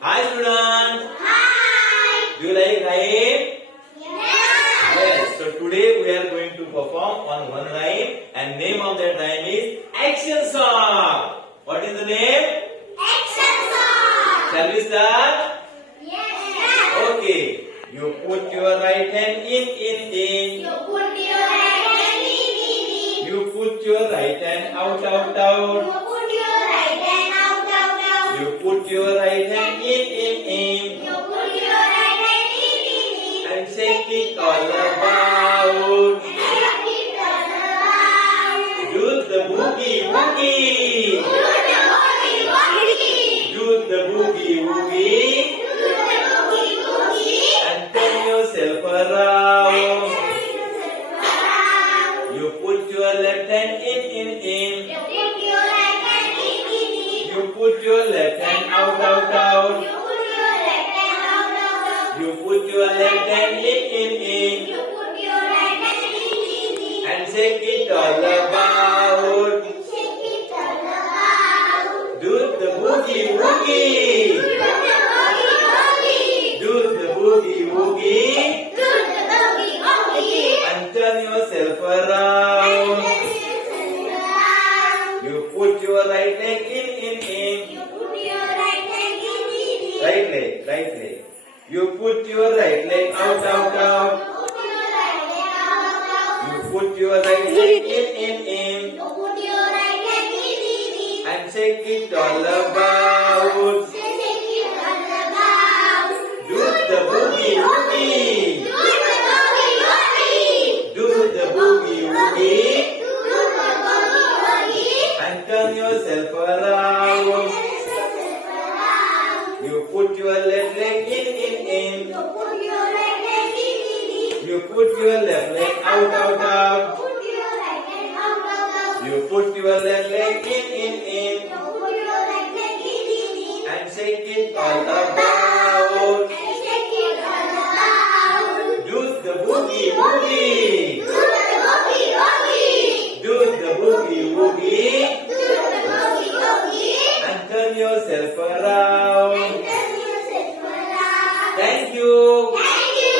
Hi students. Hi. Do you like rhyme? Yes. Yes. So today we are going to perform on one rhyme and name of that rhyme is Action Song. What is the name? Action song. Shall we start? Yes. Okay. You put your right hand in. You put your right hand in. You put your right hand out. You put your right hand out. You put your right hand in. You put your right hand in. And shake it all about. Do the boogie woogie. Do the boogie woogie. And turn yourself around. You put your left hand in. You put your left hand out. You put your left hand in. And shake it all about. Do the boogie woogie. Do the boogie woogie. And turn yourself around. You put your right leg in. Right leg. You put your right leg out. You put your right leg in. And shake it all about. Do the boogie woogie. Do the boogie woogie. And turn yourself around. You put your left leg in. You put your left leg out. You put your left leg in. And shake it all about.